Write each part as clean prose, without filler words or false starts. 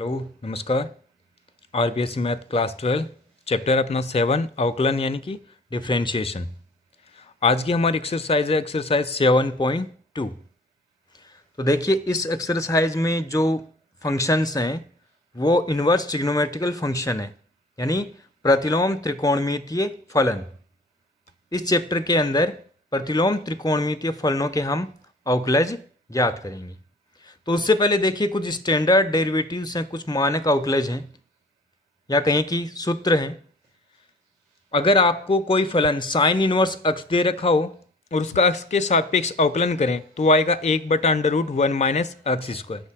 Hello नमस्कार। RBSC math class 12 chapter अपना 7 अवकलन यानी कि डिफरेंशिएशन। आज की हमारी एक्सरसाइज है एक्सरसाइज 7.2। तो देखिए इस एक्सरसाइज में जो फंक्शंस हैं वो इन्वर्स ट्रिग्नोमेट्रिकल फंक्शन है यानी प्रतिलोम त्रिकोणमितीय फलन। इस चैप्टर के अंदर प्रतिलोम त्रिकोणमितीय फलनों के हम अवकलज ज्ञात करेंगे। तो उससे पहले देखिए कुछ स्टैंडर्ड डेरिवेटिव्स हैं, कुछ मानक अवकलज हैं या कहें कि सूत्र हैं। अगर आपको कोई फलन साइन इनवर्स अक्स दे रखा हो और उसका अक्स के सापेक्ष अवकलन करें तो आएगा 1/√1 माइनस अक्स स्क्वायर।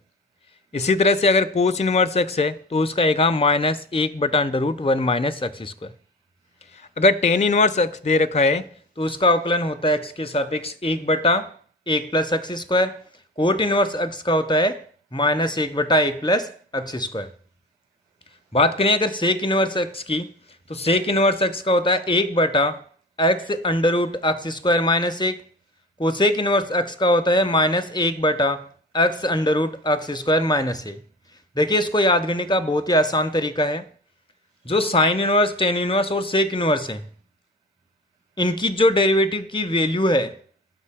इसी तरह से अगर कोस इनवर्स एक्स है तो उसका आएगा -1/√1 माइनस अक्स स्क्वायर। अगर टेन इनवर्स एक्स दे रखा है तो उसका अवकलन होता है एक्स के सापेक्ष 1/1 plus x square. Coat inverse x का होता है -1/1 प्लस एक्स स्क्वायर। बात करें अगर सेक इनवर्स एक्स की तो सेक इनवर्स एक्स का होता है 1/x√x² minus 1। Cosec inverse x का होता है -1/x√x² माइनस 1। देखिए इसको याद करने का बहुत ही आसान तरीका है। जो साइन इनवर्स, टेन इनवर्स और सेक इनवर्स है इनकी जो डेरिवेटिव की वैल्यू है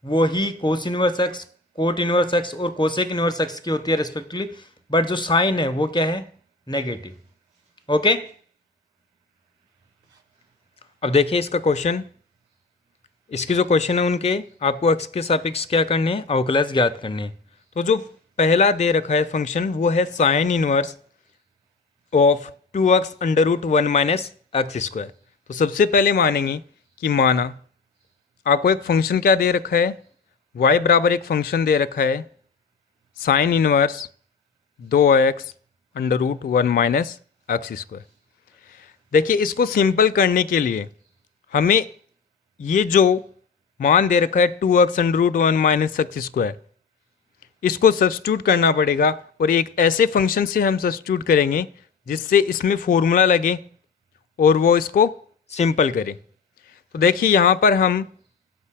वो ही cos inverse X, cot inverse X और कोसेक इनवर्स एक्स की होती है रिस्पेक्टिवली। बट जो साइन है वो क्या है, नेगेटिव। ओके, अब देखिए इसका क्वेश्चन। इसके जो क्वेश्चन है उनके आपको एक्स के सापेक्ष क्या करने हैं, अवकलज ज्ञात करने हैं। तो जो पहला दे रखा है फंक्शन वो है sine inverse of 2x√1 minus x square. तो सबसे पहले मानेंगे कि माना आपको एक फंक्शन क्या दे रखा है, y बराबर एक फंक्शन दे रखा है sine inverse 2x√1 minus x square. देखिए इसको सिंपल करने के लिए हमें ये जो मान दे रखा है 2x√1 माइनस एक्स स्क्वायर इसको सब्स्टिट्यूट करना पड़ेगा और एक ऐसे फंक्शन से हम सब्स्टिट्यूट करेंगे जिससे इसमें फॉर्मूला लगे और वो इसको सिंपल करे। तो देखिए यहाँ पर हम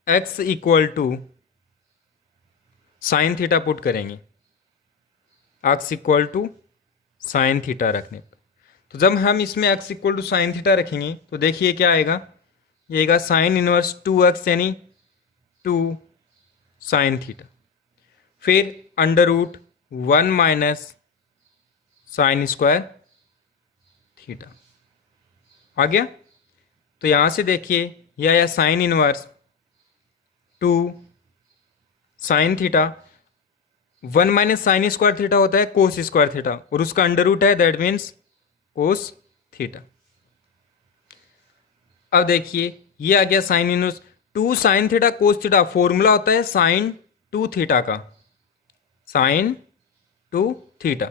x equal to sine theta put करेंगे, x equal to sine theta रखने पर। तो जब हम इसमें x equal to sine theta रखेंगे तो देखिए क्या आएगा, ये आएगा साइन इनवर्स 2x यानी 2 साइन थीटा, फिर √1 माइनस साइन स्क्वायर थीटा आ गया। तो यहाँ से देखिए यह आया sine inverse 2 sine theta, 1 minus sine square theta होता है कोस स्क्वायर थीटा और उसका अंडर रूट है, दैट मीन्स कोस थीटा। अब देखिए ये आ गया sine inverse 2 sine theta cos theta. Formula होता है साइन 2 थीटा का, साइन 2 थीटा।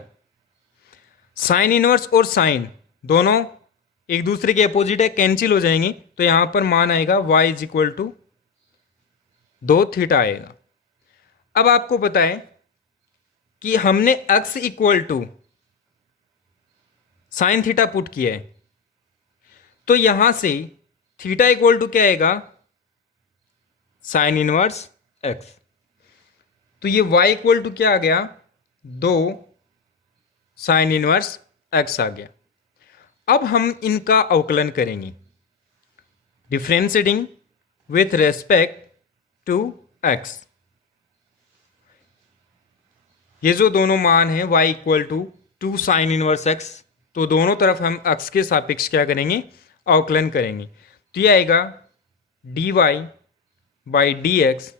साइन इनवर्स और साइन दोनों एक दूसरे के अपोजिट है, कैंसिल हो जाएंगे। तो यहां पर मान आएगा y is equal to 2 theta आएगा। अब आपको पता है कि हमने x equal to sine theta put किया है तो यहां से थीटा इक्वल टू क्या आएगा, साइन इनवर्स x। तो ये y इक्वल टू क्या आ गया, 2 साइन इनवर्स x आ गया। अब हम इनका अवकलन करेंगे differentiating with respect to x। ये जो दोनों मान हैं y equal to 2 sine inverse x, तो दोनों तरफ हम x के सापेक्ष क्या करेंगे, अवकलन करेंगे। तो ये आएगा dy/dx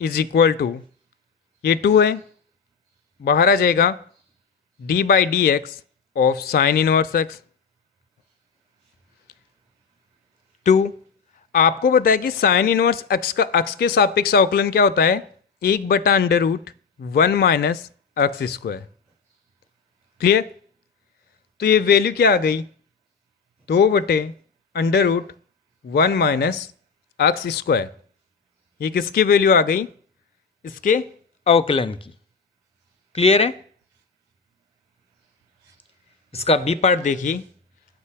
इज इक्वल टू, ये 2 है बाहर आ जाएगा, d/dx of sine inverse x 2। आपको पता है कि साइन इनवर्स x का x के सापेक्ष अवकलन क्या होता है, 1/√1 माइनस एक्स स्क्वायर। क्लियर। तो ये वैल्यू क्या आ गई, 2/√1 माइनस एक्स स्क्वायर। ये किसकी वैल्यू आ गई, इसके अवकलन की। क्लियर है। इसका बी पार्ट देखिए,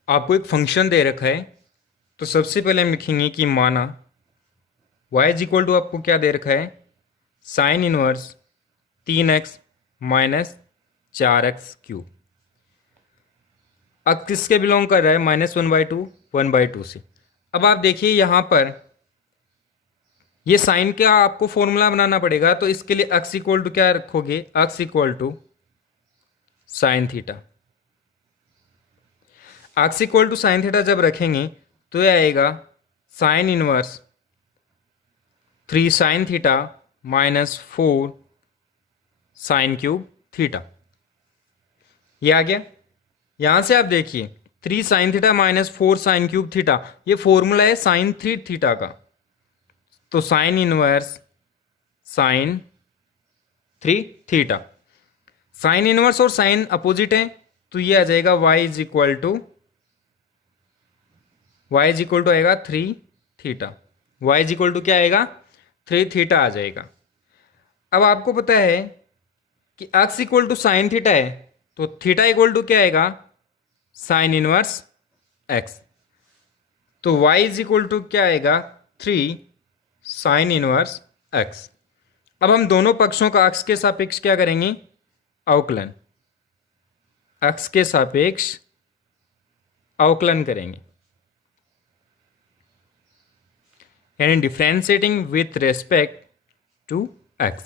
आपको एक फंक्शन दे रखा है तो सबसे पहले हम लिखेंगे कि माना y इज इक्वल टू आपको क्या दे रखा है, sine inverse 3x minus 4x cube. अब किसके बिलोंग कर रहा है, -1/2 1/2 से। अब आप देखिए यहाँ पर ये साइन का आपको फॉर्मूला बनाना पड़ेगा, तो इसके लिए x इक्वल टू क्या रखोगे, x equal to sine theta. x equal to sine theta जब रखेंगे तो ये आएगा sine inverse 3 sine theta -4 sine cube theta. ये आ गया। यहां से आप देखिए 3 sine theta -4 sine cube theta, ये फॉर्मूला है साइन 3 थीटा का। तो sine inverse sine 3 theta, sine inverse और साइन अपोजिट है, तो ये आ जाएगा y इज इक्वल टू आएगा 3 theta. y is equal to क्या आएगा, 3 थीटा आ जाएगा। अब आपको पता है कि x equal to sine theta है, तो थीटा इक्वल टू क्या आएगा, साइन इनवर्स x। तो y इज इक्वल टू क्या आएगा, 3 साइन इनवर्स x। अब हम दोनों पक्षों का x के सापेक्ष क्या करेंगे, अवकलन, x के सापेक्ष अवकलन करेंगे, यानी differentiating with respect to x।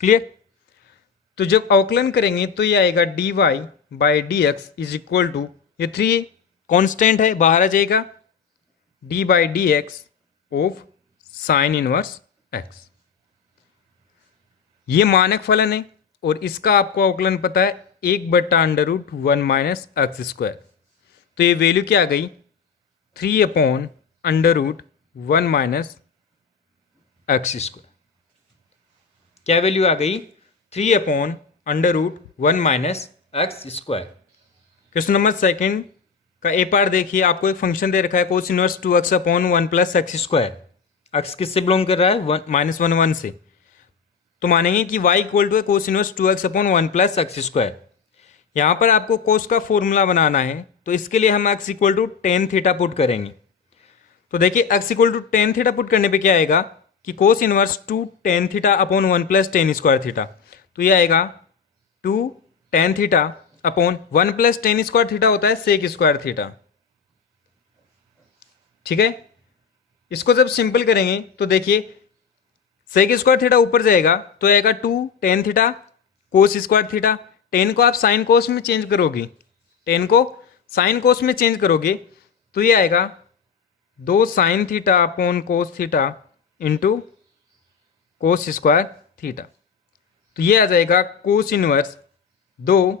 Clear. तो जब अवकलन करेंगे तो ये आएगा dy/dx इज इक्वल टू, ये 3 कांस्टेंट है बाहर आ जाएगा, d/dx of sine inverse x। ये मानक फलन है और इसका आपको अवकलन पता है 1/√1 माइनस एक्स स्क्वायर। तो ये वैल्यू क्या आ गई, 3/√1 माइनस एक्स स्क्वायर। क्या वैल्यू आ गई, 3/√1 minus x square. Question number second का ए पार्ट देखिए, आपको एक फंक्शन दे रखा है cos inverse 2x/1 plus x square. X किससे बिलोंग कर रहा है, -1 से, तो मानेंगे कि y इक्वल टू है cos inverse 2x/1 plus x square. यहाँ पर आपको कोस का फॉर्मूला बनाना है, तो इसके लिए हम x equal to tan theta put करेंगे। तो देखिए x equal to tan theta put करने पे क्या आएगा कि cos inverse 2 tan theta upon 1 plus tan square theta. तो ये आएगा 2 tan theta upon 1 plus tan square theta होता है सेक स्क्वायर थीटा। ठीक है, इसको जब सिंपल करेंगे तो देखिए सेक स्क्वायर थीटा ऊपर जाएगा तो आएगा 2 tan theta cos square theta. Ten को आप साइन कोस में चेंज करोगे, टेन को साइन कोस में चेंज करोगे तो ये आएगा 2 sine theta upon cos theta into cos square theta. तो ये आ जाएगा कोस inverse 2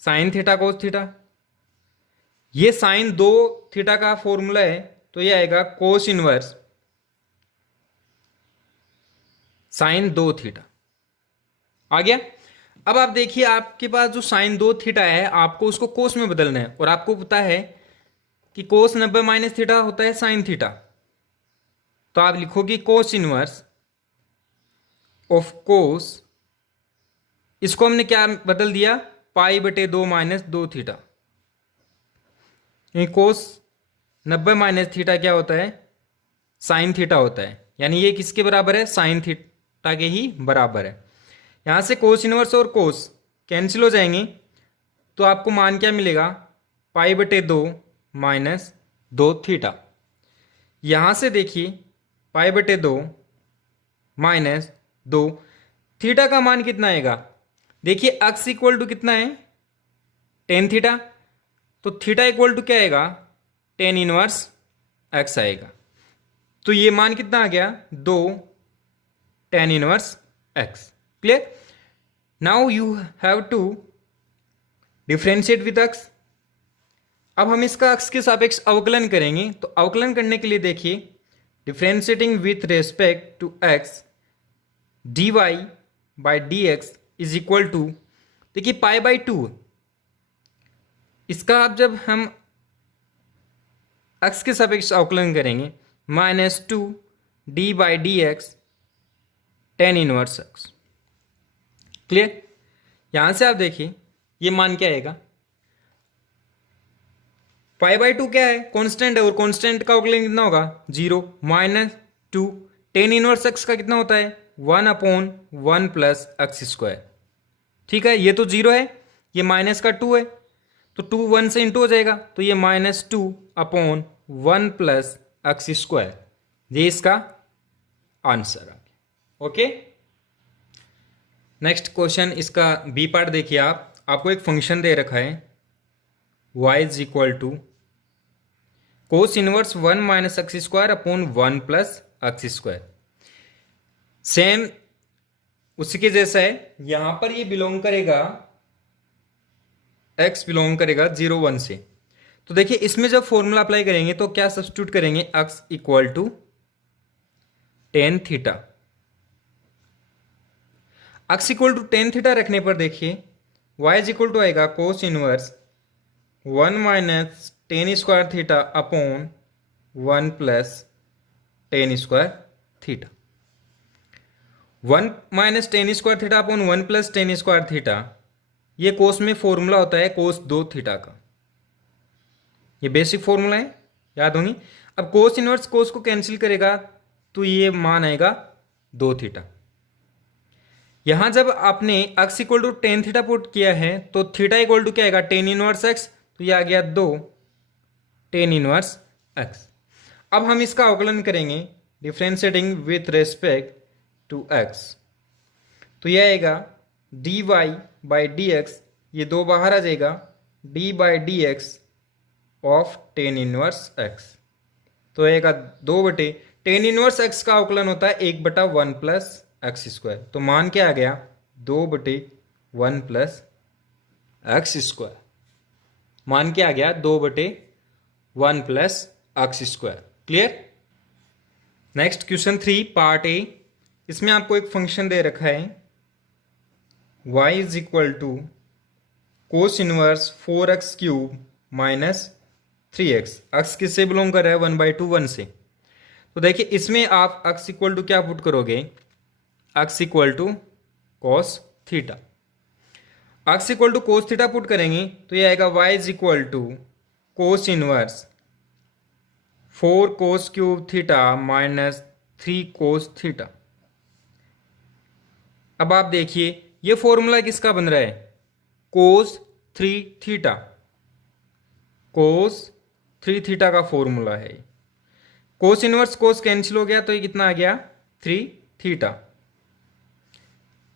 sine theta cos theta. ये साइन 2 थीटा का फॉर्मूला है, तो ये आएगा कोस इनवर्स साइन 2 थीटा। आ गया। अब आप देखिए आपके पास जो साइन 2 थीटा है, आपको उसको कोस में बदलना है, और आपको पता है कि कोस 90 माइनस थीटा होता है साइन थीटा। तो आप लिखोगे कोस इनवर्स ऑफ कोस, इसको हमने क्या बदल दिया, π/2 माइनस 2 थीटा। कोस 90 माइनस थीटा क्या होता है, साइन थीटा होता है, यानी ये किसके बराबर है, साइन थीटा के ही बराबर है। यहां से कोस इनवर्स और कोस कैंसिल हो जाएंगे, तो आपको मान क्या मिलेगा, π/2 माइनस 2 थीटा। यहां से देखिए π/2 माइनस 2 थीटा का मान कितना आएगा, देखिए x इक्वल टू कितना है, tan थीटा, तो थीटा इक्वल टू क्या आएगा, tan इनवर्स x आएगा। तो ये मान कितना आ गया, 2 tan inverse x। Clear. Now you have to differentiate with x। अब हम इसका x के सापेक्ष अवकलन करेंगे, तो अवकलन करने के लिए देखिए differentiating with respect to x dy/dx is equal to, देखिए π/2, इसका अब जब हम x के सापेक्ष अवकलन करेंगे -2 d/dx tan inverse x। Clear. यहां से आप देखिए ये मान क्या आएगा, π/2 क्या है, कांस्टेंट है, और कांस्टेंट का अवकलन कितना होगा, 0 -2 tan इनवर्स x का कितना होता है, 1/1 प्लस एक्स स्क्वायर। ठीक है, ये तो 0 है, ये माइनस का 2 है, तो तो 2 1 से इंटू हो जाएगा, तो ये -2/1 + x², ये इसका आंसर आ गया। ओके, नेक्स्ट क्वेश्चन, इसका बी पार्ट देखिए। आपको एक फंक्शन दे रखा है y = cos inverse 1 - x²/1 + x²। Same उसी के जैसा है, यहां पर ये बिलोंग करेगा, x बिलोंग करेगा 0 1 से। तो देखिए इसमें जब फॉर्मूला अप्लाई करेंगे तो क्या सब्स्टिट्यूट करेंगे, x = tan theta. x = tan theta रखने पर देखिए y = आएगा cos inverse 1 - tan² थीटा/1 + tan² theta. 1 - tan² थीटा/1 + tan² theta, ये कोस में फॉर्मूला होता है cos 2 थीटा का, ये बेसिक फॉर्मूला है, याद होंगी। अब कोस इनवर्स कोस को कैंसिल करेगा तो ये मान आएगा 2 थीटा। यहां जब आपने x = tan थीटा पुट किया है तो थीटा = क्या आएगा, tan इनवर्स x, तो ये आ गया 2 tan इनवर्स x। अब हम इसका अवकलन करेंगे differentiating with respect to x, तो यह आएगा dy/dx, ये 2 बाहर आ जाएगा, d/dx of tan inverse x, तो आएगा 2 tan इनवर्स x का अवकलन होता है 1/1 + x², तो मान क्या आ गया, 2/1 + x², मान क्या आ गया, 2/1 + x²। Clear. Next question 3 part A, इसमें आपको एक फंक्शन दे रखा है y = cos inverse 4x³ - 3x। x किससे बिलोंग कर रहा है, 1/2 1 से। तो देखिए इसमें आप x = क्या पुट करोगे, x = cos theta. x = cos theta put करेंगे तो ये आएगा y = cos inverse 4 cos³ theta - 3 cos theta. अब आप देखिए ये फॉर्मूला किसका बन रहा है, cos 3 थीटा, cos 3 थीटा का फॉर्मूला है। cos इनवर्स cos कैंसिल हो गया तो ये कितना आ गया, 3 थीटा।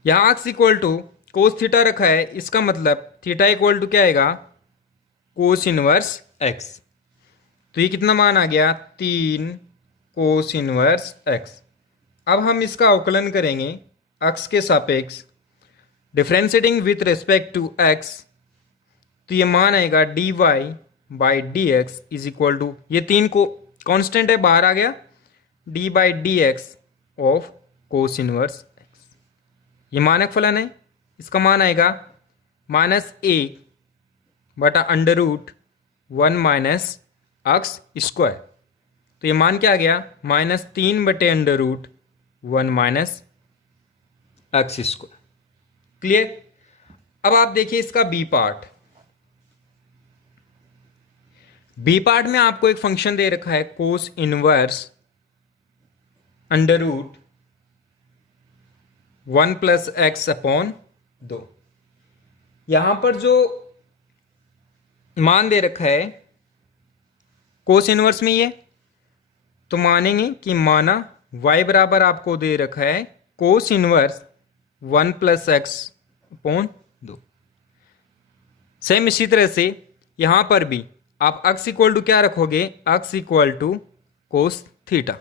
यहां x = cos थीटा रखा है, इसका मतलब थीटा = क्या आएगा, cos इनवर्स x, तो ये कितना मान आ गया, 3 cos इनवर्स x। अब हम इसका अवकलन करेंगे x के सापेक्ष differentiating with respect to x, तो ये मान आएगा dy/dx = ये 3 को कांस्टेंट है, बाहर आ गया, d/dx of cos inverse x। ये मानक फलन है, इसका मान आएगा -1/√1 - x², तो ये मान क्या आ गया, -3/√1 - x²। क्लियर। अब आप देखिए इसका बी पार्ट। बी पार्ट में आपको एक फंक्शन दे रखा है cos इनवर्स √1 + x/2। यहां पर जो मान दे रखा है cos इनवर्स में ये, तो मानेंगे कि माना y बराबर आपको दे रखा है cos इनवर्स 1 + x/2। सेम इसी तरह से यहां पर भी आप x = क्या रखोगे, x = cos थीटा।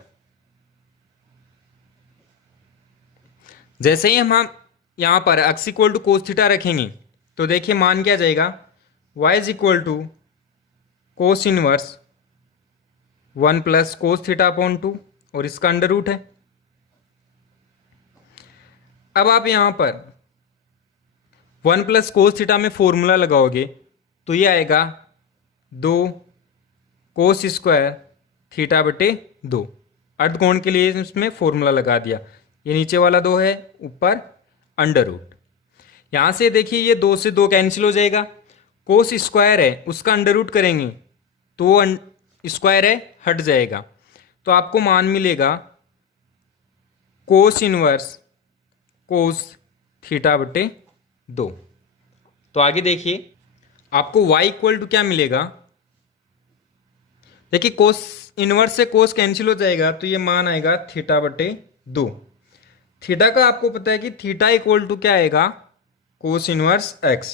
जैसे ही हम यहां पर x = cos थीटा रखेंगे तो देखिए मान क्या जाएगा, y = cos इनवर्स 1 + cos थीटा/2, और इसका अंडर रूट है। अब आप यहां पर 1 + cos थीटा में फॉर्मूला लगाओगे तो ये आएगा 2 cos² थीटा/2। अर्धकोण के लिए इसमें फॉर्मूला लगा दिया, ये नीचे वाला 2 है, ऊपर अंडर रूट। यहां से देखिए ये 2 से 2 कैंसिल हो जाएगा, cos² है उसका अंडर रूट करेंगे तो स्क्वायर है हट जाएगा, तो आपको मान मिलेगा cos इनवर्स cos थीटा/2। तो आगे देखिए आपको y इक्वल टू क्या मिलेगा, देखिए कोस इनवर्स से कोस कैंसिल हो जाएगा तो ये मान आएगा थीटा बटे 2। थीटा का आपको पता है कि थीटा इक्वल टू क्या आएगा, कोस इनवर्स x।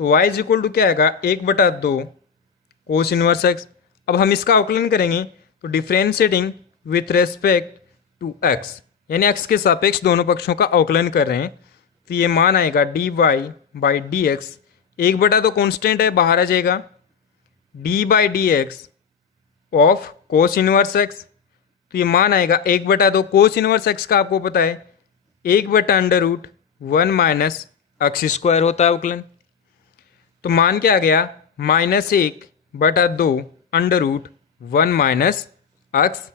तो y इज इक्वल टू क्या आएगा, 1/2 कोस इनवर्स x। अब हम इसका अवकलन करेंगे तो differentiating with respect to x, यानी x के सापेक्ष दोनों पक्षों का अवकलन कर रहे हैं, तो ये मान आएगा dy/dx। 1/2 कॉन्स्टेंट है, बाहर आ जाएगा, d/dx of cos inverse x। तो ये मान आएगा 1/2 कोस इनवर्स x का आपको पता है 1/√1 माइनस एक्स स्क्वायर होता है अवकलन। तो मान क्या आ गया, -1/2 √1 minus x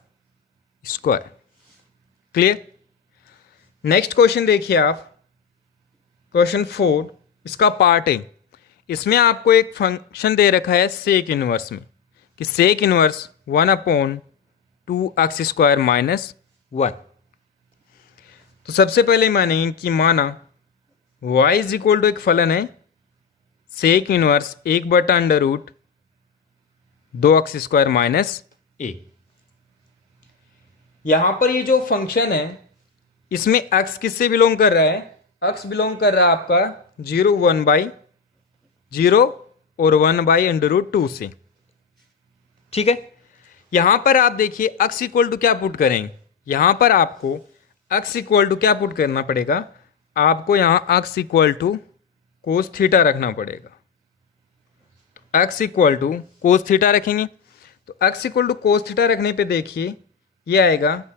square. Clear. Next question देखिए आप, क्वेश्चन 4, इसका पार्ट है। इसमें आपको एक फंक्शन दे रखा है सेक इनवर्स में, कि सेक इनवर्स 1/2x² माइनस 1। तो सबसे पहले मानेंगे कि माना y इज इक्वल टू एक फलन है सेक इनवर्स 1/√2x² माइनस 1। यहां पर ये जो फंक्शन है इसमें x किससे बिलोंग कर रहा है, x बिलोंग कर रहा है आपका 0 1/0 और 1/√2 से। ठीक है। यहां पर आप देखिए x इक्वल टू क्या पुट करेंगे, यहां पर आपको x इक्वल टू क्या पुट करना पड़ेगा, आपको यहां x equal to cos theta रखना पड़ेगा। तो x equal to cos theta रखेंगे, तो x equal to cos theta रखने पे देखिए ये आएगा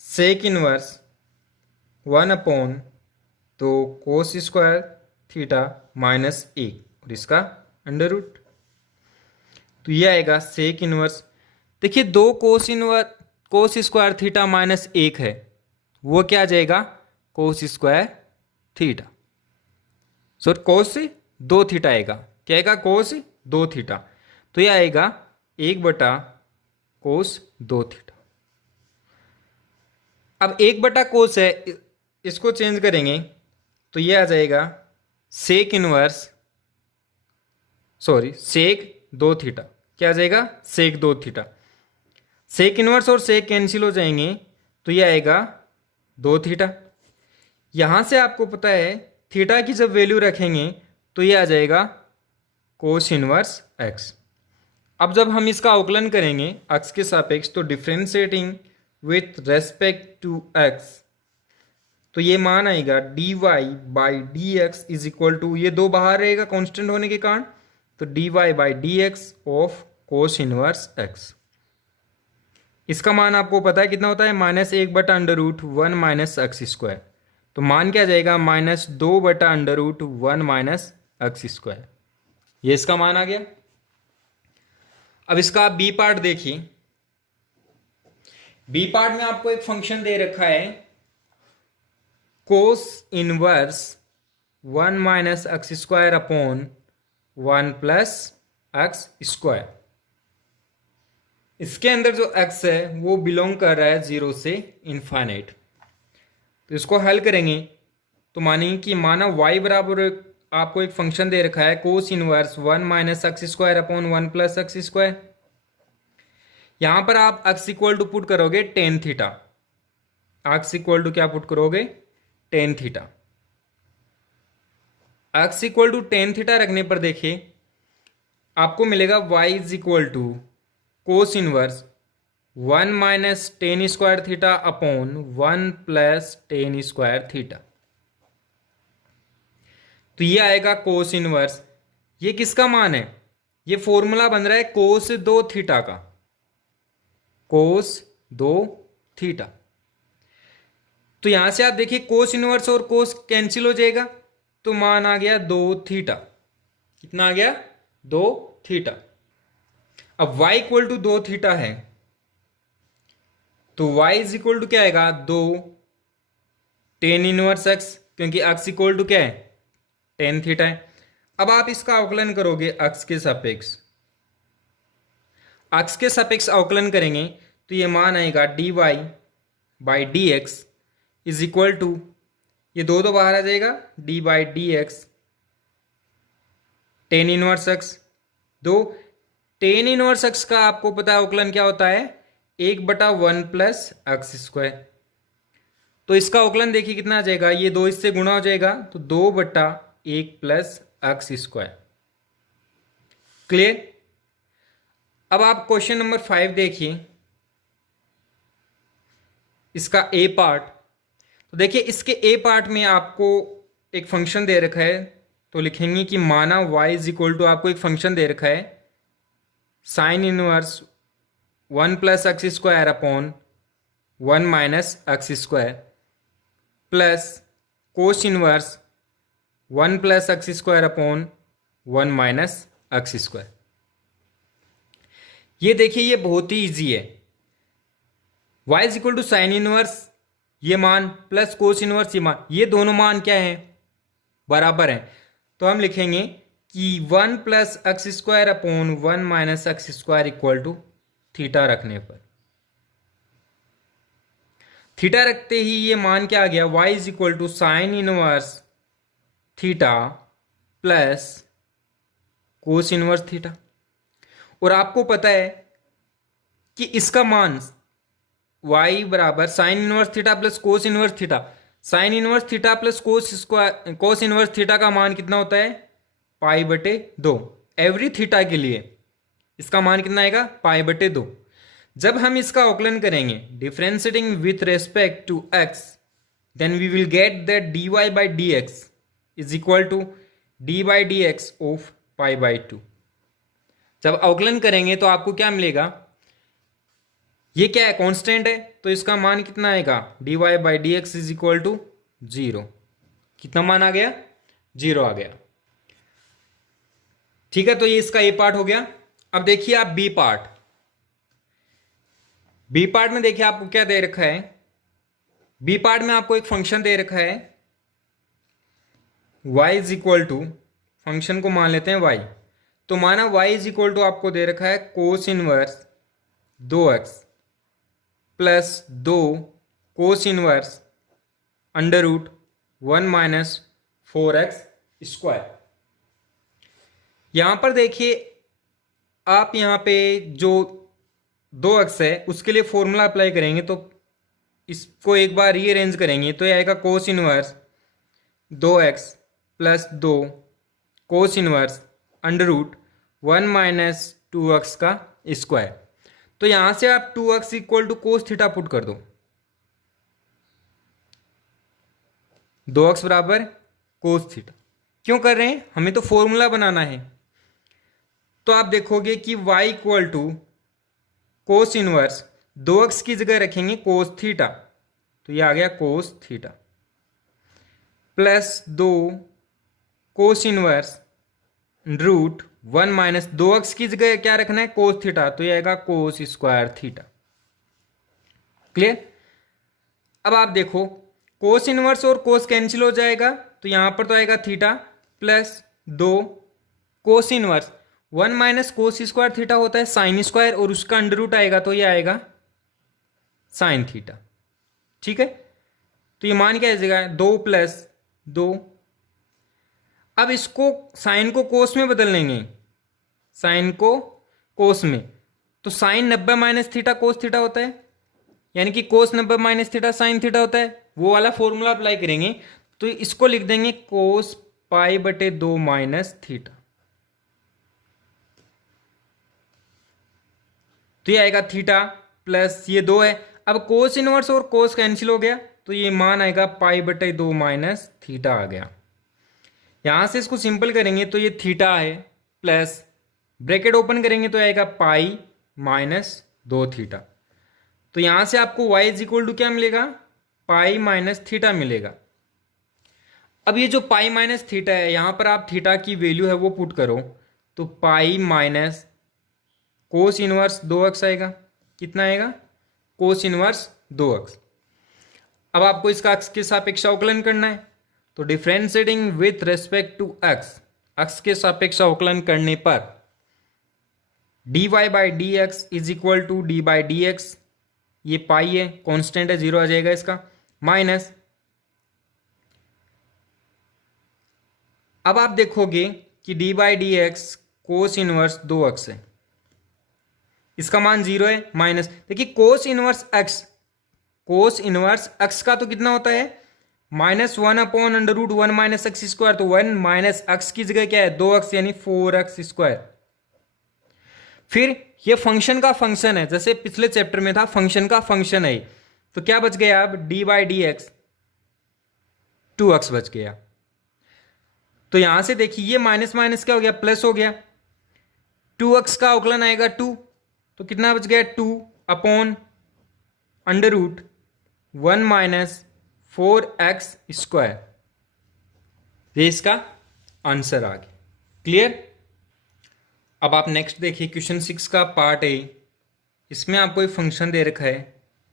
sec inverse 1/2 cos square theta minus 1 और इसका अंडर रूट। तो ये आएगा सेक इनवर्स, देखिए 2 कोस स्क्वायर थीटा माइनस 1 है, वो क्या आ जाएगा, कोस स्क्वायर थीटा। सो कोस 2 थीटा आएगा, क्या आएगा, कोस 2 थीटा। तो ये आएगा 1/कोस 2 थीटा। अब 1/कोस है, इसको चेंज करेंगे तो ये आ जाएगा सेक 2 थीटा। क्या आ जाएगा, सेक 2 थीटा। सेक इनवर्स और सेक कैंसिल हो जाएंगे तो ये आएगा 2 थीटा। यहां से आपको पता है थीटा की जब वैल्यू रखेंगे तो ये आ जाएगा कोस इनवर्स एक्स। अब जब हम इसका अवकलन करेंगे एक्स के सापेक्ष, तो differentiating with respect to x, तो ये मान आएगा dy/dx इज इक्वल टू, ये 2 बाहर रहेगा कांस्टेंट होने के कारण, तो dy/dx of cos inverse x. इसका मान आपको पता है कितना होता है, -1/√1 माइनस एक्स स्क्वायर। तो मान क्या जाएगा, -2/√1 माइनस एक्स स्क्वायर। ये इसका मान आ गया। अब इसका आप बी पार्ट देखिए। बी पार्ट में आपको एक फंक्शन दे रखा है cos inverse 1 minus x square upon 1 plus x square. इसके अंदर जो x है वो बिलोंग कर रहा है 0 से इनफाइनाइट। तो इसको हल करेंगे तो मानेंगे कि माना y बराबर आपको एक फंक्शन दे रखा है cos inverse 1 minus x square upon 1 plus x square. यहां पर आप x इक्वल टू पुट करोगे tan theta. x equal to क्या पुट करोगे, tan theta. x equal to tan theta रखने पर देखिए आपको मिलेगा y is equal to cos inverse 1 minus tan square theta upon 1 plus tan square theta. तो ये आएगा कोस इनवर्स, ये किसका मान है, ये फॉर्मूला बन रहा है कोस 2 थीटा का, कोस 2 थीटा। तो यहां से आप देखिए कोस इनवर्स और कोस कैंसिल हो जाएगा, तो मान आ गया 2 थीटा। कितना आ गया, 2 थीटा। अब y इक्वल टू 2 थीटा है तो y इज इक्वल टू क्या आएगा, 2 टेन इनवर्स x, क्योंकि x इक्वल टू क्या है, टेन थीटा है। अब आप इसका अवकलन करोगे x के सापेक्ष, x के सापेक्ष अवकलन करेंगे तो ये मान आएगा dy/dx इज इक्वल टू, ये 2 बाहर आ जाएगा, dy/dx टेन इनवर्स एक्स। दो, टेन इनवर्स एक्स का आपको पता है अवकलन क्या होता है, 1/1 प्लस एक्स स्क्वायर। तो इसका अवकलन देखिए कितना आ जाएगा, ये 2 इससे गुणा हो जाएगा तो 2/1 प्लस एक्स स्क्वायर। क्लियर। अब आप क्वेश्चन नंबर 5 देखिए, इसका ए पार्ट। तो देखिए इसके ए पार्ट में आपको एक फंक्शन दे रखा है, तो लिखेंगे कि माना y इज इक्वल टू, आपको एक फंक्शन दे रखा है sine inverse 1 plus x square upon 1 minus x square plus cos inverse 1 plus x square upon 1 minus x square. ये देखिए ये बहुत ही इजी है। y is equal to sine inverse ये मान प्लस कोस इनवर्स ये मान, ये दोनों मान क्या है, बराबर हैं। तो हम लिखेंगे कि 1 plus x square upon 1 minus x square equal to theta रखने पर, थीटा रखते ही ये मान क्या आ गया, y is equal to sine inverse theta plus cos inverse theta. और आपको पता है कि इसका मान y बराबर sine inverse theta plus cos inverse theta, sine inverse theta plus cos inverse theta का मान कितना होता है, π/2। एवरी थीटा के लिए इसका मान कितना आएगा, π/2। जब हम इसका अवकलन करेंगे differentiating with respect to x, then we will get that dy/dx is equal to d/dx of π/2। जब अवकलन करेंगे तो आपको क्या मिलेगा, ये क्या है, कांस्टेंट है, तो इसका मान कितना आएगा, dy/dx इज इक्वल टू 0। कितना मान आ गया, 0 आ गया। ठीक है, तो ये इसका ए पार्ट हो गया। अब देखिए आप बी पार्ट। बी पार्ट में देखिए आपको क्या दे रखा है, बी पार्ट में आपको एक फंक्शन दे रखा है y is equal to, function को मान लेते हैं y। तो माना y इज इक्वल टू आपको दे रखा है cos inverse 2x plus 2 cos inverse under root 1 minus 4x square. यहां पर देखिए आप यहां पे जो 2x है उसके लिए फॉर्मूला अप्लाई करेंगे, तो इसको एक बार रीअरेंज करेंगे तो ये आएगा cos inverse 2x plus 2 cos inverse under root 1 minus 2x का स्क्वायर। तो यहां से आप 2x equal to cos theta put कर दो, 2x बराबर कोस थीटा। क्यों कर रहे हैं, हमें तो फॉर्मूला बनाना है। तो आप देखोगे कि y equal to cos inverse 2x की जगह रखेंगे कोस थीटा, तो ये आ गया cos theta plus 2 cos inverse root 1 minus 2x की जगह क्या रखना है, कोस थीटा, तो ये आएगा कोस स्क्वायर थीटा। क्लियर। अब आप देखो कोस इनवर्स और कोस कैंसिल हो जाएगा, तो यहां पर तो आएगा theta plus 2 cos inverse 1 minus cos square theta होता है साइन स्क्वायर, और उसका अंडर रूट आएगा तो ये आएगा साइन थीटा। ठीक है, तो ये मान क्या आ जाएगा, 2 प्लस 2। अब इसको साइन को कोस में बदल लेंगे, साइन को कोस में, तो sine 90 minus theta cos theta होता है, यानी कि cos 90 minus theta sine theta होता है। वो वाला फॉर्मूला अप्लाई करेंगे तो इसको लिख देंगे कोस π/2 माइनस थीटा, तो ये आएगा थीटा प्लस ये 2 है। अब कोस इनवर्स और कोस कैंसिल हो गया, तो ये मान आएगा π/2 माइनस थीटा आ गया। यहां से इसको सिंपल करेंगे तो ये थीटा है प्लस ब्रैकेट ओपन करेंगे तो आएगा पाई माइनस 2 थीटा। तो यहां से आपको y इज इक्वल टू क्या मिलेगा, पाई माइनस थीटा मिलेगा। अब ये जो पाई माइनस थीटा है, यहां पर आप थीटा की वैल्यू है वो पुट करो, तो pi minus cos inverse 2x आएगा। कितना आएगा, कोस इनवर्स 2x। अब आपको इसका x के सापेक्ष अवकलन करना है, तो differentiating with respect to x के सापेक्ष अवकलन करने पर dy/dx is equal to d/dx, ये पाई है कांस्टेंट है 0 आ जाएगा इसका, माइनस। अब आप देखोगे कि D by d x cos inverse 2x है, इसका मान 0 है। माइनस देखिए कोस इनवर्स एक्स का तो कितना होता है -1/√1 माइनस एक्स स्क्वायर, तो 1 माइनस एक्स की जगह क्या है 2x यानी 4x²। फिर ये फंक्शन का फंक्शन है, जैसे पिछले चैप्टर में था फंक्शन का फंक्शन है, तो क्या बच गया अब D by d x 2x बच गया। तो यहां से देखिए ये माइनस माइनस क्या हो गया प्लस हो गया, 2x का अवकलन आएगा 2, तो कितना बच गया 2/√1 माइनस 4x²। ये इसका आंसर आ गया। क्लियर। अब आप नेक्स्ट देखिए क्वेश्चन 6 का पार्ट ए। इसमें आपको एक फंक्शन दे रखा है,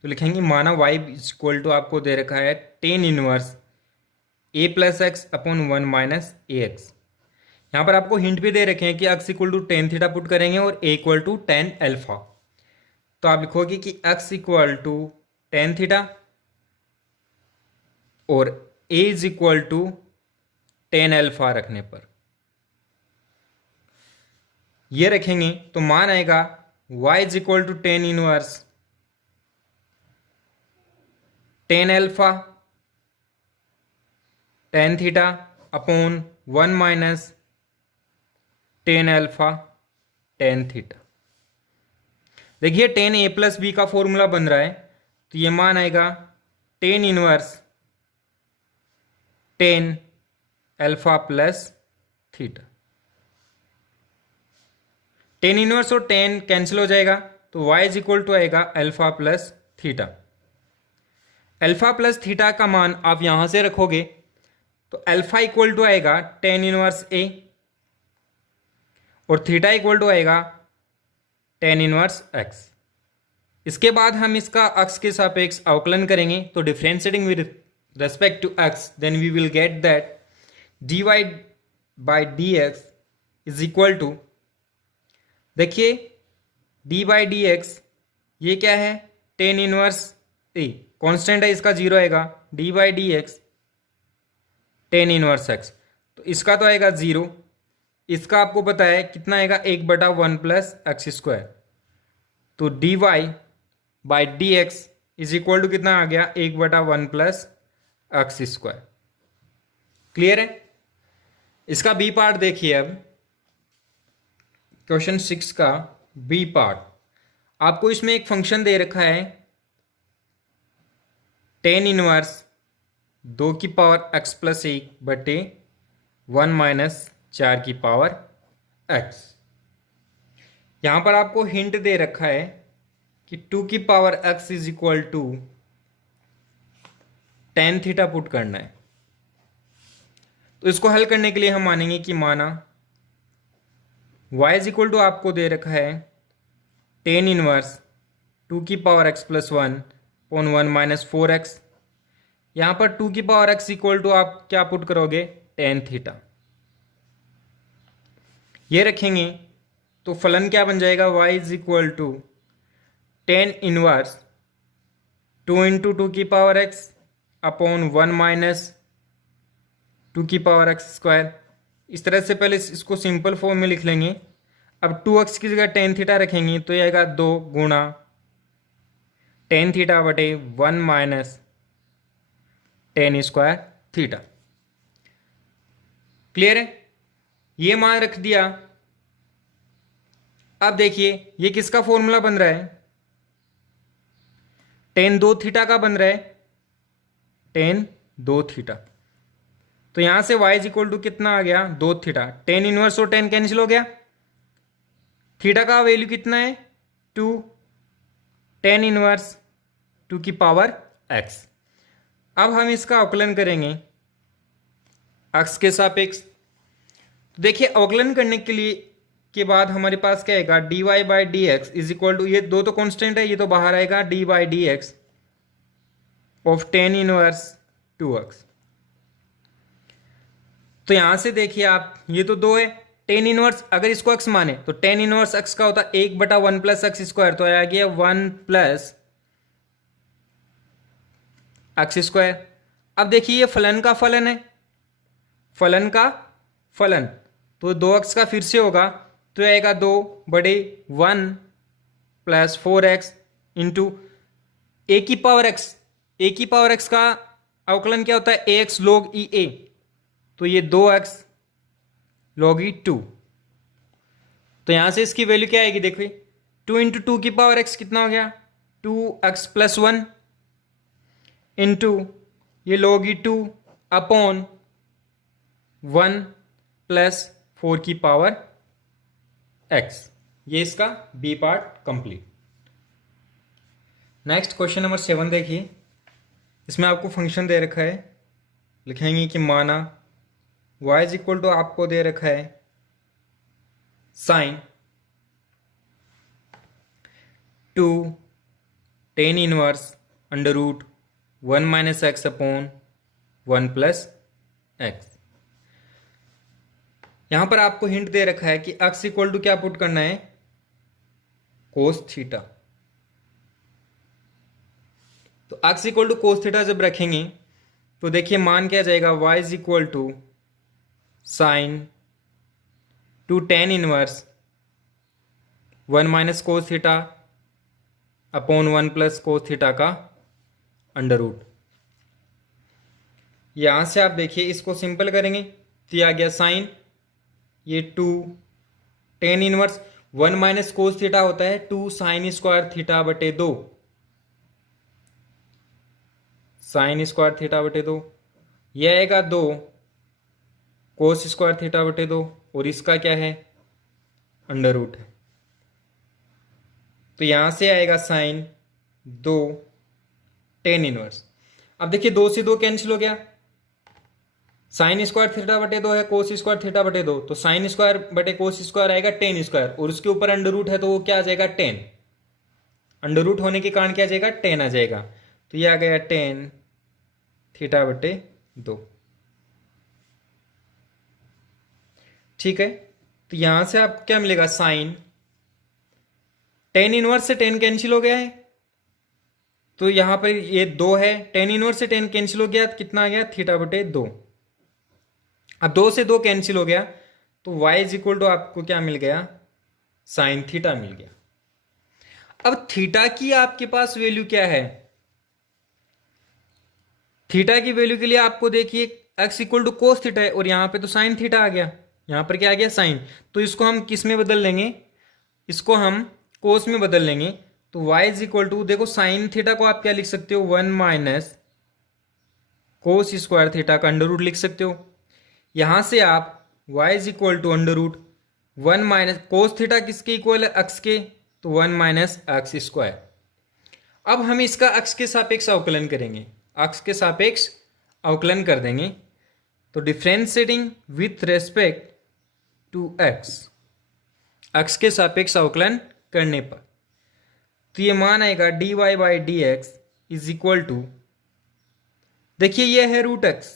तो लिखेंगे माना y इक्वल टू आपको दे रखा है tan inverse a plus x upon 1 minus A x. यहाँ पर आपको हिंट भी दे रखे हैं कि x equal to tan theta put करेंगे और a equal to tan alpha. तो आप लिखोगे कि x equal to tan theta और a is equal to tan alpha रखने पर ये रखेंगे तो मान आएगा y is equal to tan inverse tan alpha tan theta upon 1 minus tan alpha tan theta. देखिए टेन ए प्लस बी का फॉर्मूला बन रहा है, तो ये मान आएगा ten inverse tan alpha plus theta. Tan inverse और टेन कैंसिल हो जाएगा, तो y इज इक्वल टू आएगा alpha plus theta. Alpha plus theta का मान आप यहां से रखोगे तो अल्फा इक्वल टू आएगा टेन इनवर्स ए और थीटा इक्वल टू आएगा टेन इनवर्स एक्स। इसके बाद हम इसका एक्स के सापेक्ष अवकलन करेंगे, तो differentiating with respect to x then we will get that dy by d x is equal to, देखिए डी बाई डी एक्स ये क्या है टेन इनवर्स ए, कॉन्स्टेंट है इसका 0 आएगा, d by d x tan inverse x, तो इसका तो आएगा 0, इसका आपको पता है कितना आएगा 1/1 प्लस x², तो d y by d x is equal to कितना आ गया 1/1 प्लस x²। क्लियर है। इसका बी पार्ट देखिए अब क्वेश्चन 6 का बी पार्ट। आपको इसमें एक फंक्शन दे रखा है टेन इनवर्स 2 की पावर x प्लस 1 बटे 1 माइनस 4 की पावर x। यहां पर आपको हिंट दे रखा है कि 2 की power x is equal to tan theta put करना है। तो इसको हल करने के लिए हम मानेंगे कि माना y इज इक्वल टू आपको दे रखा है टेन इनवर्स 2 की power x plus 1 upon 1 minus 4x। यहाँ पर 2 की पावर x इक्वल टू आप क्या पुट करोगे टेन थीटा, ये रखेंगे तो फलन क्या बन जाएगा y is equal to tan inverse 2 into 2 की पावर x अपॉन 1 माइनस 2 की पावर x²। इस तरह से पहले इसको सिंपल फॉर्म में लिख लेंगे। अब 2x की जगह टेन थीटा रखेंगे तो ये आएगा 2 गुणा टेन थीटा बटे 1 minus tan square theta. Clear है, ये मान रख दिया। अब देखिए ये किसका फॉर्मूला बन रहा है टेन 2 थीटा का बन रहा है, टेन 2 थीटा, तो यहां से y इज इक्वल टू कितना आ गया 2 थीटा, टेन इनवर्स और टेन कैंसिल हो गया, थीटा का वैल्यू कितना है 2, टेन इनवर्स 2 की पावर x। अब हम इसका अवकलन करेंगे x के सापेक्ष। तो देखिए अवकलन करने के लिए के बाद हमारे पास क्या आएगा d y by d x is equal to, ये दो तो कांस्टेंट है, ये तो बाहर आएगा d by d x of tan inverse 2x। तो यहां से देखिए आप ये तो 2 है, टेन इनवर्स अगर इसको x माने तो टेन इनवर्स x का होता है 1/1 प्लस x², तो आ गया 1 प्लस x²। अब देखिए ये फलन का फलन है, फलन का फलन, तो 2x का फिर से होगा, तो आएगा 2/1 प्लस 4x इंटू ए की पावर x। ए की पावर x का अवकलन क्या होता है? ax log ई ए, तो ये 2x log ई 2। तो यहां से इसकी वैल्यू क्या आएगी? देखिए 2 इंटू 2 की पावर x कितना हो गया? 2x प्लस 1 इंटू ये log ई 2 अपॉन 1 प्लस 4 की पावर x। ये इसका B part complete. Next question number 7 देखिए। इसमें आपको फंक्शन दे रखा है, लिखेंगे कि माना y इज इक्वल टू आपको दे रखा है sine 2 tan inverse under root 1 minus x upon 1 plus x. यहां पर आपको हिंट दे रखा है कि x इक्वल टू क्या पुट करना है? Cos theta. तो x equal to cos theta जब रखेंगे तो देखिए मान क्या जाएगा? y is equal to sine 2 tan inverse 1 minus cos theta upon 1 plus cos theta का अंडर रूट। यहां से आप देखिए इसको सिंपल करेंगे तो आ गया साइन ये 2 tan inverse 1 minus cos theta होता है 2 साइन स्क्वायर थीटा बटे 2, साइन स्क्वायर थीटा बटे 2। यह आएगा 2 कोस स्क्वायर थीटा बटे 2 और इसका क्या है? अंडर रूट है। तो यहां से आएगा साइन 2 tan इनवर्स। अब देखिए 2 से 2 कैंसिल हो गया, साइन स्क्वायर थीटा बटे 2 है कोस स्क्वायर थीटा बटे 2, तो साइन स्क्वायर बटे कोस स्क्वायर आएगा tan स्क्वायर और उसके ऊपर अंडर रूट है तो वो क्या आ जाएगा? tan। अंडर रूट होने के कारण क्या आ जाएगा? tan आ जाएगा। तो ये आ गया tan थीटा बटे 2। ठीक है, तो यहां से आपको क्या मिलेगा? साइन tan इनवर्स से tan कैंसिल हो गया है, तो यहां पर ये 2 है, tan इनवर्स से tan कैंसिल हो गया, कितना आ गया? थीटा बटे 2। अब 2 से 2 कैंसिल हो गया तो y इज इक्वल टू आपको क्या मिल गया? साइन थीटा मिल गया। अब थीटा की आपके पास वैल्यू क्या है? थीटा की वैल्यू के लिए आपको देखिए x equal to cos theta है और यहां पे तो साइन थीटा आ गया, यहां पर क्या आ गया? साइन। तो इसको हम किस में बदल लेंगे? इसको हम कोस में बदल लेंगे। तो y इज इक्वल टू, देखो साइन थीटा को आप क्या लिख सकते हो? 1 माइनस कोस स्क्वायर थीटा का अंडर रूट लिख सकते हो। यहां से आप y is equal to under root 1 minus cos theta किसके इक्वल है? x के, तो 1 माइनस एक्स स्क्वायर। अब हम इसका x के सापेक्ष अवकलन करेंगे, x के सापेक्ष अवकलन कर देंगे। तो differentiating with respect to x के सापेक्ष अवकलन करने पर तो ये मान आएगा dy by d x is equal to, देखिए ये है रूट x,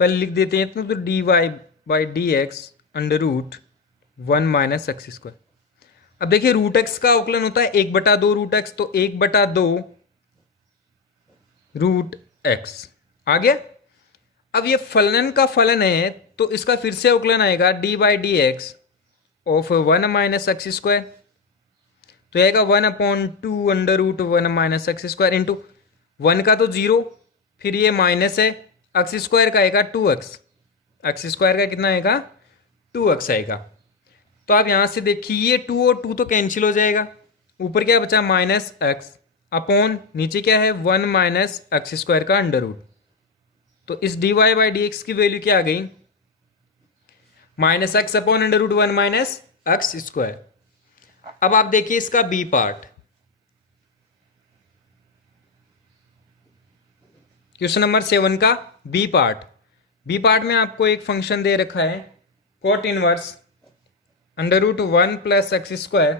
पहले लिख देते हैं तो dy by d x under root 1 minus x square. अब देखिए रूट x का अवकलन होता है 1/2 रूट x, तो 1/2 रूट x आ गया। अब ये फलन का फलन है तो इसका फिर से अवकलन आएगा d by d x of 1 minus x square, तो आएगा 1/2 under root 1 minus x square into 1 का तो 0, फिर ये माइनस है, एक्स स्क्वायर का आएगा 2x, एक्स स्क्वायर का कितना आएगा? 2x आएगा। तो आप यहां से देखिए ये 2 और 2 तो कैंसिल हो जाएगा, ऊपर क्या बचा? माइनस एक्स अपॉन नीचे क्या है? 1 माइनस एक्स स्क्वायर का अंडर रूट। तो इस dy बाई डी एक्स की वैल्यू क्या आ गई? Minus x upon under root 1 minus x square. अब आप देखिए इसका बी पार्ट, क्वेश्चन नंबर 7 का बी पार्ट। बी पार्ट में आपको एक फंक्शन दे रखा है cot inverse under root 1 plus x square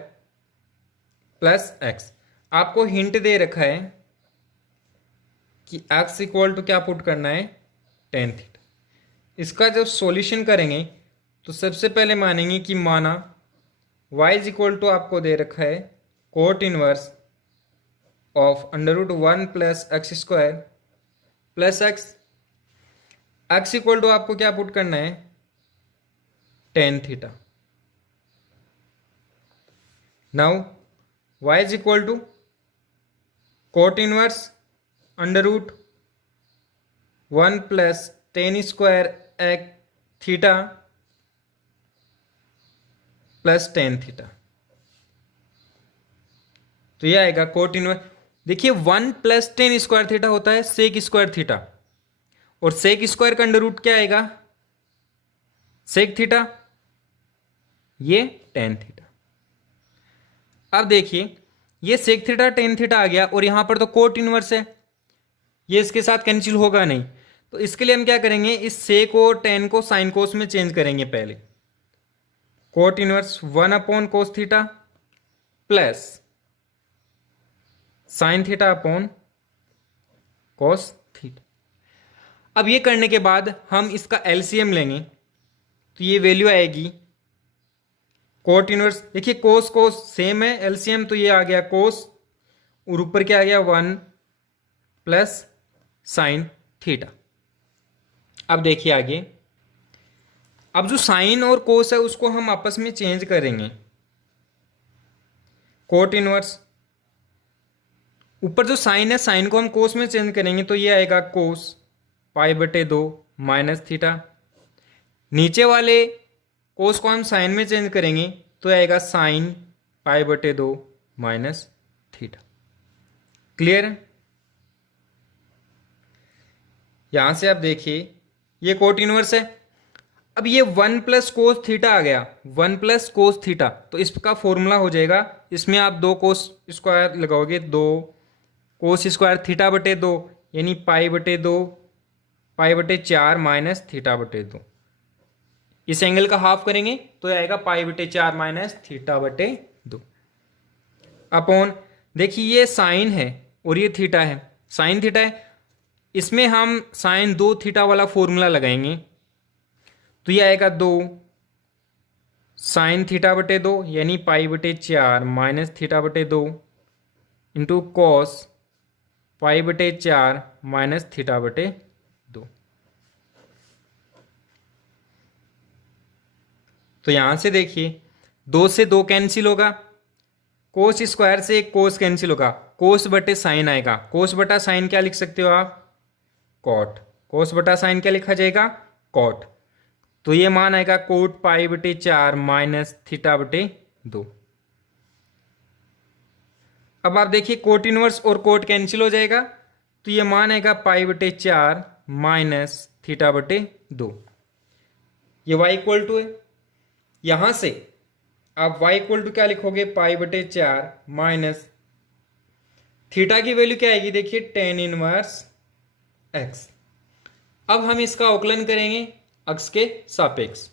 plus x. आपको हिंट दे रखा है कि x इक्वल टू क्या पुट करना है? tan theta. इसका जब सॉल्यूशन करेंगे तो सबसे पहले मानेंगे कि माना y इज इक्वल टू आपको दे रखा है cot inverse of under root 1 plus x square plus x. X equal to आपको क्या पुट करना है? tan theta. Now y is equal to cot inverse under root 1 plus tan square x theta plus tan theta. तो यह आएगा cot inverse. देखिए 1 plus tan square theta होता है सेक स्क्वायर थीटा, और सेक स्क्वायर का अंडर रूट क्या आएगा, सेक थीटा, ये tan थीटा. अब देखिए ये सेक थीटा tan थीटा आ गया, और यहां पर तो कोट इनवर्स है, ये इसके साथ कैंसिल होगा नहीं. तो इसके लिए हम क्या करेंगे, इस सेक और tan को साइन कोस में चेंज करेंगे. पहले कोट इनवर्स 1 अपॉन कोस theta plus sine theta upon cos theta. अब ये करने के बाद हम इसका एलसीएम लेंगे, तो ये वैल्यू आएगी कोट इनवर्स. देखिए कोस कोस सेम है, एलसीएम तो ये आ गया कोस, और ऊपर क्या आ गया 1 प्लस साइन थीटा. अब देखिए आगे, अब जो साइन और कोस है उसको हम आपस में चेंज करेंगे. कोट इनवर्स, ऊपर जो साइन है साइन को हम कोस में चेंज करेंगे, तो ये आएगा कोस पाई बटे 2 माइनस थीटा. नीचे वाले कोस को हम साइन में चेंज करेंगे, तो आएगा साइन पाई बटे 2 माइनस थीटा. क्लियर है? यहां से आप देखिए ये कोट इनवर्स है. अब ये 1 प्लस कोस थीटा आ गया, 1 प्लस कोस थीटा, तो इसका फॉर्मूला हो जाएगा, इसमें आप 2 कोस स्क्वायर लगाओगे, 2 कोस स्क्वायर थीटा बटे 2, यानी पाई बटे 2 पाई बटे 4 माइनस थीटा बटे 2. इस एंगल का हाफ करेंगे तो आएगा पाई बटे 4 माइनस थीटा बटे 2 अपॉन. देखिए ये साइन है और ये थीटा है, साइन थीटा है, इसमें हम साइन 2 थीटा वाला फॉर्मूला लगाएंगे, तो ये आएगा 2 साइन थीटा बटे 2 यानी पाई बटे 4 माइनस थीटा बटे 2 इंटू कॉस पाई बटे 4 माइनस थीटा बटे 2. तो यहां से देखिए 2 से 2 कैंसिल होगा, कोस स्क्वायर से एक कोस कैंसिल होगा, कोस बटे साइन आएगा. कोस बटा साइन क्या लिख सकते हो आप, कॉट. कोस बटा साइन क्या लिखा जाएगा, कॉट. तो ये मान आएगा कोट पाई बटे 4 माइनस थीटा बटे 2. अब आप देखिए कोट इनवर्स और कोट कैंसिल हो जाएगा, तो ये मान आएगा पाई बटे 4 माइनस थीटा बटे 2. ये y इक्वल टू है, यहां से आप y इक्वल टू क्या लिखोगे, पाई बटे 4 माइनस थीटा की वैल्यू क्या आएगी, देखिए टेन इनवर्स x. अब हम इसका अवकलन करेंगे अक्ष के सापेक्ष,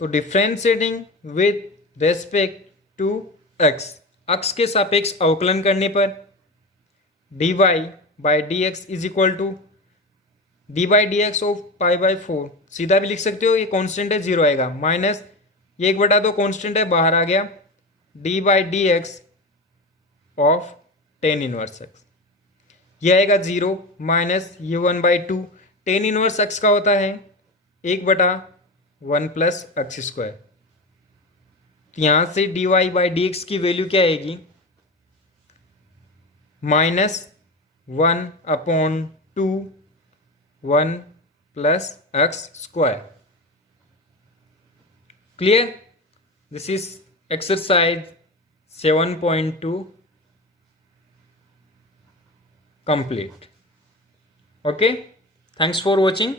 तो differentiating with respect to x, अक्ष के सापेक्ष अवकलन करने पर dy by d x is equal to d by d x of pi by 4. सीधा भी लिख सकते हो, ये कांस्टेंट है 0 आएगा, माइनस ये 1/2 कांस्टेंट है बाहर आ गया, D by d x of tan inverse x, ये आएगा 0 माइनस ये 1/2. टेन इनवर्स एक्स का होता है 1/1 प्लस एक्स स्क्वायर. तो यहां से d y by d x की वैल्यू क्या आएगी, -1/2 1 plus x square. Clear? This is exercise 7.2 complete. Okay, thanks for watching.